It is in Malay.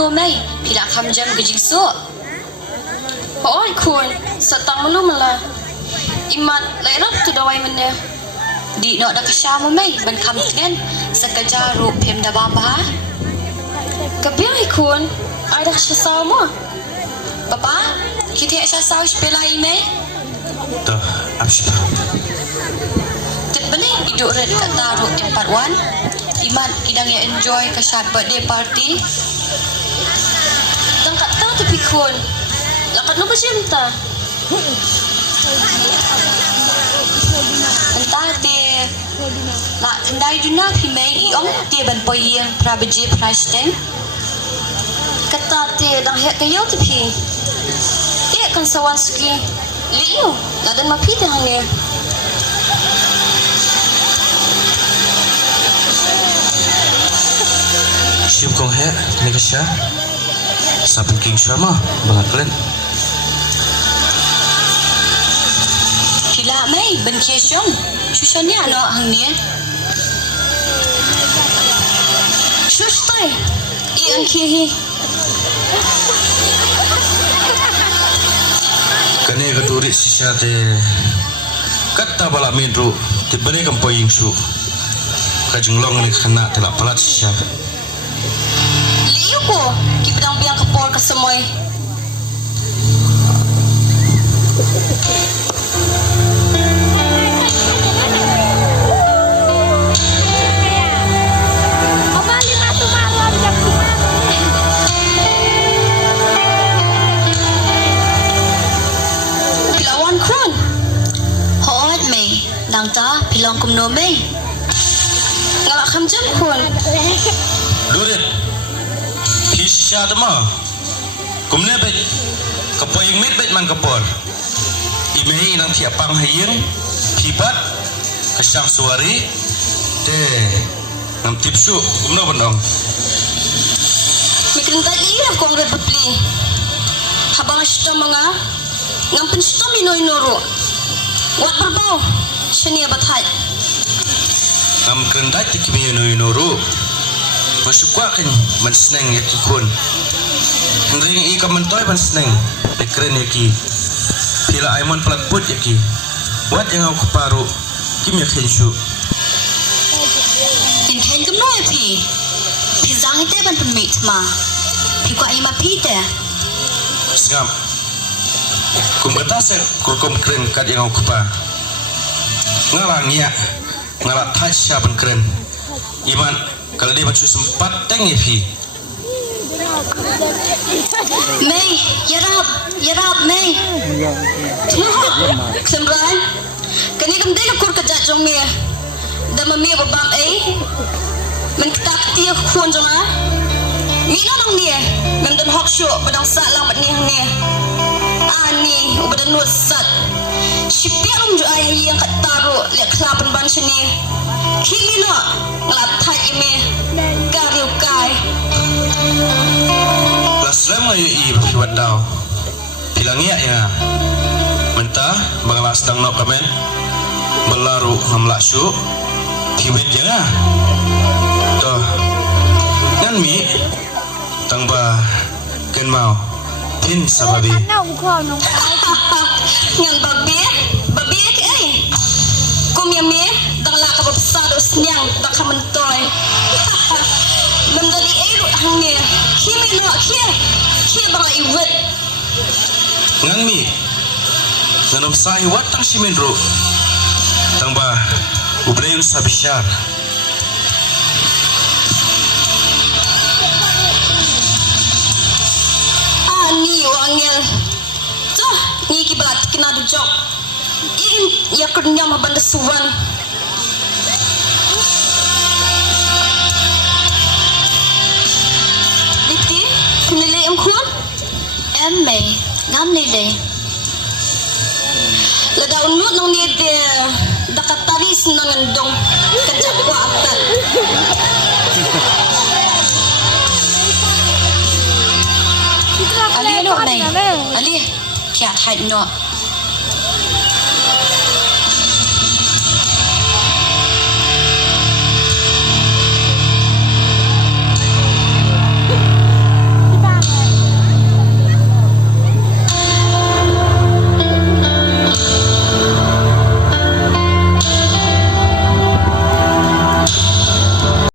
นูไม่พี่ละคำจำก็จิกสู้โอ้ยคุณสตังมันนู่นมาละอิมันเลยรับตัวดอยมันเนี่ยdi nak dah kesama mai ban kam dengan sekejap rup pem dah baba kebiang ikun ai dah kesama bapa kita ya sasau sepela mai dah abspa tebani hidup red kata rup tempat wan iman idang ya enjoy kesat birthday party dan kata tapi kun lakat nu bercinta entah dia nak kendai dunia pimai iong dia ban poyeng prabeji praisten kata dia dang hek kayo tapi dia kan sawan ski liu ladan mapi dia hanya siap kong hek ni kesya sabun king sama balaklen Kila mai ban kesong susahnya anak hang ni susah iang kihi kene keturit sisa te kata balak medro te bere kam poying su kajunglong ni khana te la palat sisa liu ko ki pedang biang kepor ke semoi Nang ta pilong kum no mai ngalak kham jam kun durit hisya dema kumne bet kapoying met bet man kapor imei nang tiapang hayeng pibat kesang suari te ngam tipsu kumno bandong mikrin ta iya kong red bepli habang sta mga ngam pensta minoy noro wat berbau seni abatai ngam kerendat tikimi nuru masukwa kan man seneng yaki kun ring I kamantoy man seneng dekren yaki pila aimon pelat put yaki wat yang aku paru kim yakin su inten kum noy pi zang ite ban pemit ma pi ko ai ma pi te ngam kum kata set kurkum keren kat yang aku pa ngalangnya ngalat tasya ban keren iman kalau dia macam sempat teng ya fi Mei yarab Mei semran kani kam dei kur ka jat jong me da ma me babam ai men tak ti khon jong a mi na nang ni men dan hok sho badang sa lang bat ni hang ni ani ubadan nut sat sipiang ju ai yang kataro le klapan ban sini kini no nglathai ime gariu kai lasrem ayu I berkiwat daw pilangia ya mentah bangala sedang nok kamen melaru ngamlak su kiwit jangan toh ngan mi tangba ken mau pin sababi ngan babi ke ai kum ya me dang la ka besar senyang dak mentoy mendali ai hang ni kimi no kia bang iwet ngan mi nganom sai watang simendro tangba ubreng sabishar ani wangel tuh ni kibat kena dujok in ya kerja mabanda suwan diti nilai kun emme ngam nilai lada unut nang ni de dakataris nang ndong kajak wa atat ali no nai ali kya thai no